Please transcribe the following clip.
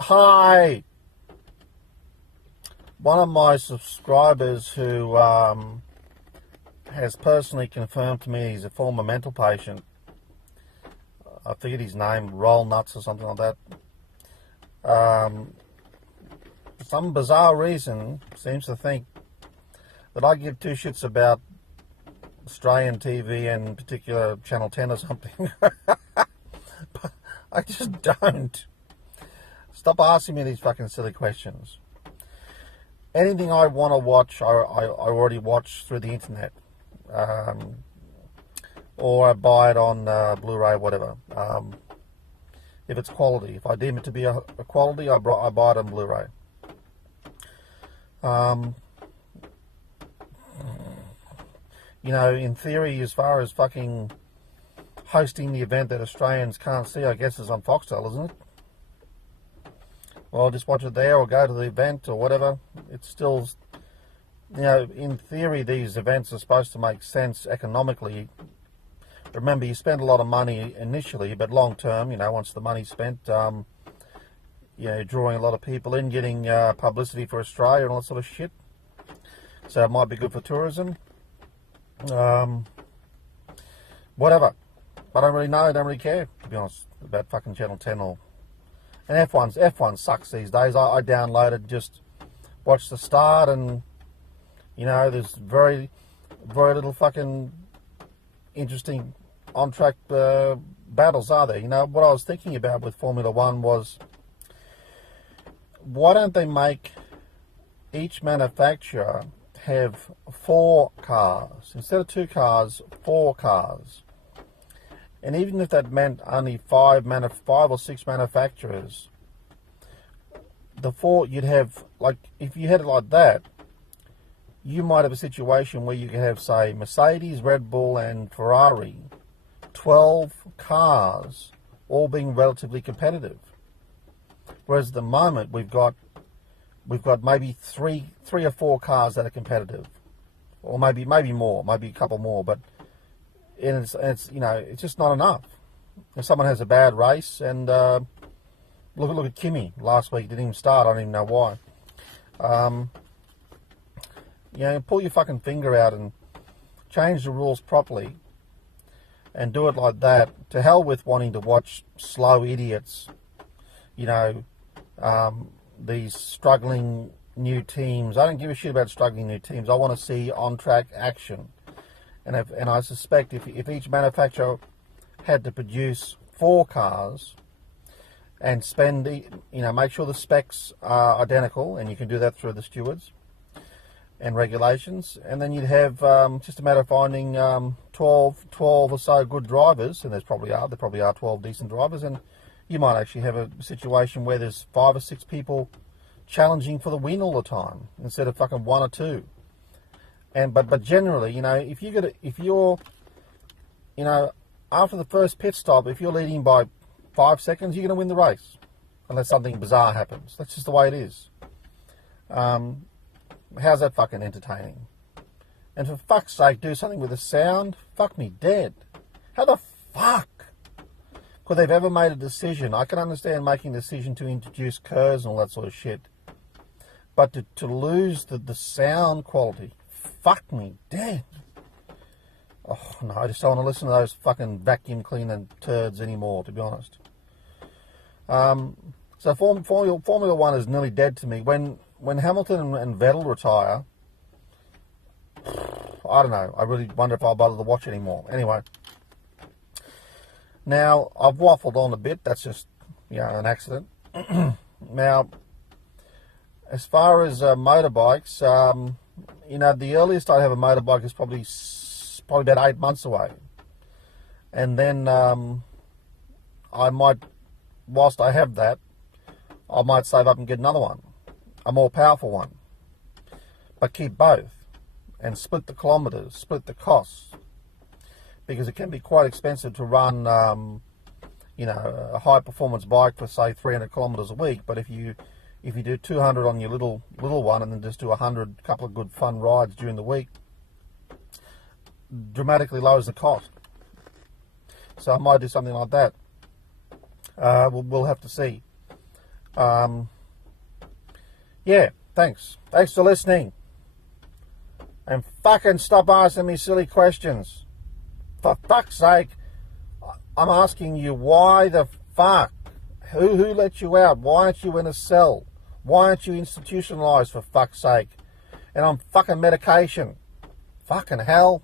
Hi! One of my subscribers who has personally confirmed to me he's a former mental patient. I forget his name, Roll Nuts or something like that. For some bizarre reason, seems to think that I give two shits about Australian TV and in particular Channel 10 or something. But I just don't. Stop asking me these fucking silly questions. Anything I want to watch, I already watch through the internet. Or I buy it on Blu-ray, whatever. If it's quality. If I deem it to be a quality, I buy it on Blu-ray. You know, in theory, as far as fucking hosting the event that Australians can't see, I guess is on Foxtel, isn't it? Well, just watch it there or go to the event or whatever. It's still, you know, in theory, these events are supposed to make sense economically. Remember, you spend a lot of money initially, but long term, you know, once the money's spent, you know, drawing a lot of people in, getting publicity for Australia and all that sort of shit. So it might be good for tourism. Whatever. I don't really know. I don't really care, to be honest, about fucking Channel 10 or... And F1 sucks these days. I downloaded, just watch the start, and you know, there's very little fucking interesting on-track battles, are there? You know, what I was thinking about with Formula One was, why don't they make each manufacturer have 4 cars instead of 2 cars, 4 cars? And even if that meant only 5 or 6 manufacturers, the 4 you'd have, like, if you had it like that, you might have a situation where you could have, say, Mercedes, Red Bull, and Ferrari, 12 cars, all being relatively competitive. Whereas at the moment we've got maybe three or 4 cars that are competitive, or maybe more, maybe a couple more, but. And it's you know, it's just not enough. If someone has a bad race, and look at Kimi last week, didn't even start. I don't even know why. You know, pull your fucking finger out and change the rules properly, and do it like that. To hell with wanting to watch slow idiots. You know, these struggling new teams. I don't give a shit about struggling new teams. I want to see on-track action. And I suspect if each manufacturer had to produce 4 cars and spend, you know, make sure the specs are identical, and you can do that through the stewards and regulations, and then you'd have just a matter of finding 12 or so good drivers, and there probably are 12 decent drivers, and you might actually have a situation where there's 5 or 6 people challenging for the win all the time instead of fucking 1 or 2. But generally, you know, if you're, you know, after the first pit stop, if you're leading by 5 seconds, you're going to win the race, unless something bizarre happens. That's just the way it is. How's that fucking entertaining? And for fuck's sake, do something with the sound. Fuck me dead. How the fuck could they've ever made a decision? I can understand making a decision to introduce curves and all that sort of shit, but to lose the sound quality. Fuck me dead. Oh no, I just don't want to listen to those fucking vacuum cleaning turds anymore, to be honest. So Formula One is nearly dead to me. When Hamilton and Vettel retire, I don't know. I really wonder if I'll bother to watch anymore. Anyway, now I've waffled on a bit. That's just, you know, an accident. Now, as far as motorbikes, you know, the earliest I'd have a motorbike is probably about 8 months away. And then I might, whilst I have that, I might save up and get another one, a more powerful one. But keep both and split the kilometres, split the costs, because it can be quite expensive to run, you know, a high performance bike for say 300 kilometres a week. But if you do 200 on your little one and then just do 100, couple of good fun rides during the week, dramatically lowers the cost. So I might do something like that. We'll have to see. Yeah, thanks. Thanks for listening. And fucking stop asking me silly questions. For fuck's sake, I'm asking you, why the fuck? Who let you out? Why aren't you in a cell? Why aren't you institutionalised, for fuck's sake? And on fucking medication. Fucking hell.